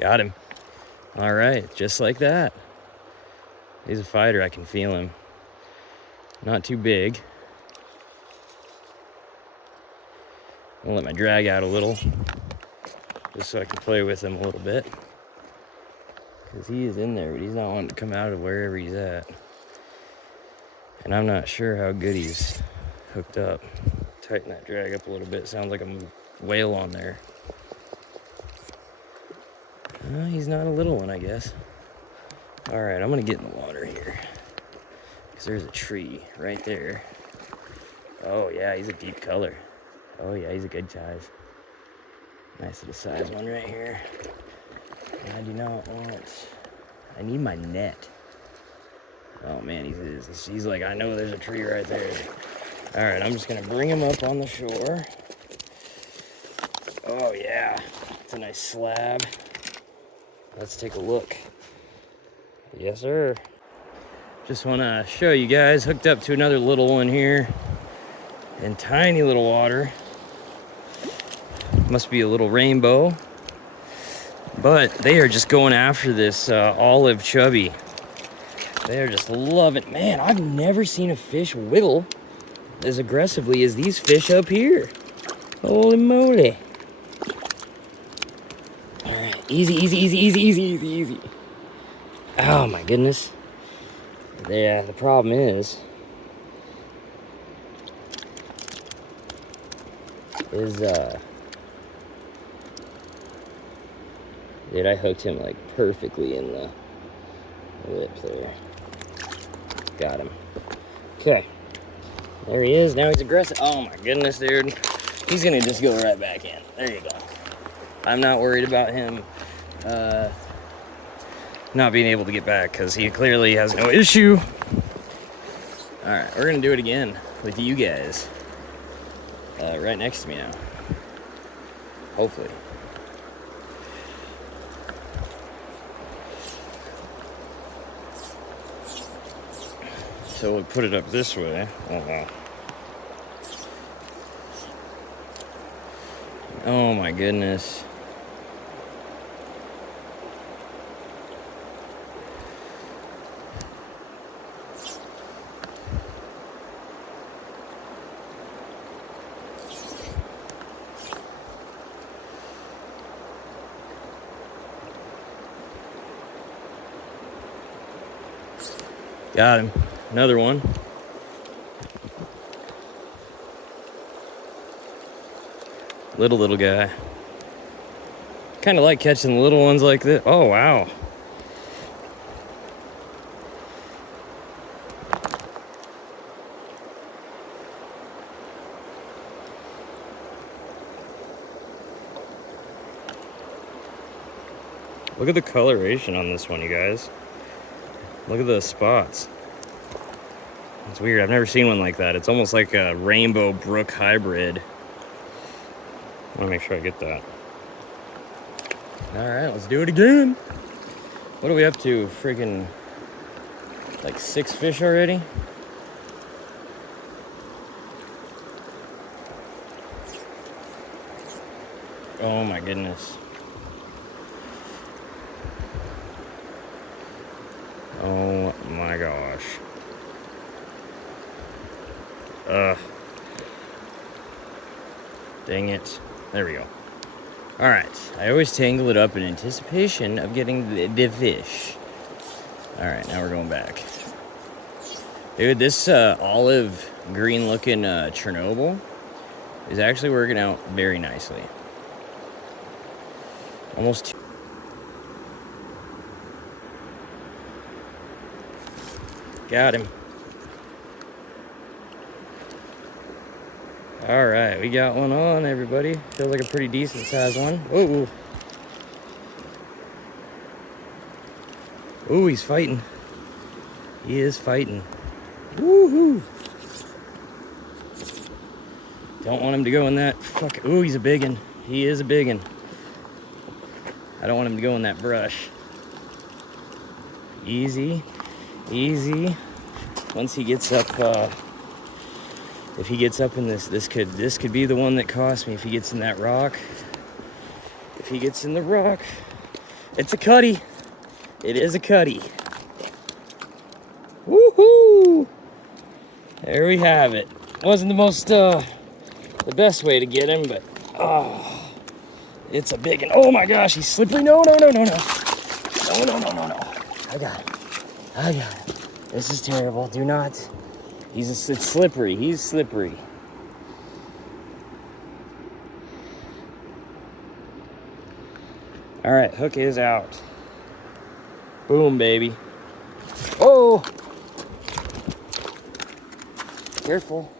Got him. All right, just like that. He's a fighter. I can feel him. Not too big. I'll let my drag out a little, just so I can play with him a little bit. Because he is in there, but he's not wanting to come out of wherever he's at. And I'm not sure how good he's hooked up. Tighten that drag up a little bit. Sounds like a whale on there. He's not a little one, I guess. All right, I'm gonna get in the water here. Because there's a tree right there. Oh yeah, he's a deep color. Oh yeah, he's a good size. Nice little size one right here. I do not want... I need my net. Oh man, he's like, I know there's a tree right there. All right, I'm just gonna bring him up on the shore. Oh yeah, it's a nice slab. Let's take a look. Yes, sir. Just wanna show you guys, hooked up to another little one here in tiny little water. Must be a little rainbow. But they are just going after this olive chubby. They are just loving. Man, I've never seen a fish wiggle as aggressively as these fish up here. Holy moly. All right, easy, easy, easy, easy, easy, easy, easy. Oh my goodness. Yeah, the problem is dude, I hooked him like perfectly in the lip there. Got him. Okay. There he is. Now he's aggressive. Oh my goodness, dude. He's gonna just go right back in. There you go. I'm not worried about him not being able to get back because he clearly has no issue. All right, we're gonna do it again with you guys right next to me now. Hopefully. So we'll put it up this way. Oh wow. Oh my goodness. Got him. Another one. Little guy. Kind of like catching the little ones like this. Oh, wow. Look at the coloration on this one, you guys. Look at the spots. It's weird. I've never seen one like that. It's almost like a rainbow brook hybrid. I want to make sure I get that. All right, let's do it again. What are we up to? Freaking like 6 fish already? Oh my goodness. Oh my gosh. Dang it. There we go. All right. I always tangle it up in anticipation of getting the fish. All right, now we're going back. Dude, this olive green looking Chernobyl is actually working out very nicely. Almost got him. All right, we got one on, everybody. Feels like a pretty decent sized one. Oh, oh, he's fighting. He is fighting. Woohoo! Don't want him to go in that. Fuck. Ooh, he's a biggin. He is a biggin. I don't want him to go in that brush. Easy, easy. Once he gets up, if he gets up in this could be the one that costs me if he gets in that rock. If he gets in the rock, It's a cutty. It is a cutty. Woohoo! There we have it. Wasn't the best way to get him, but it's a big one. Oh my gosh, he's slippery. No. No. I got it. This is terrible. Do not. It's slippery. He's slippery. All right, hook is out. Boom, baby. Oh! Careful.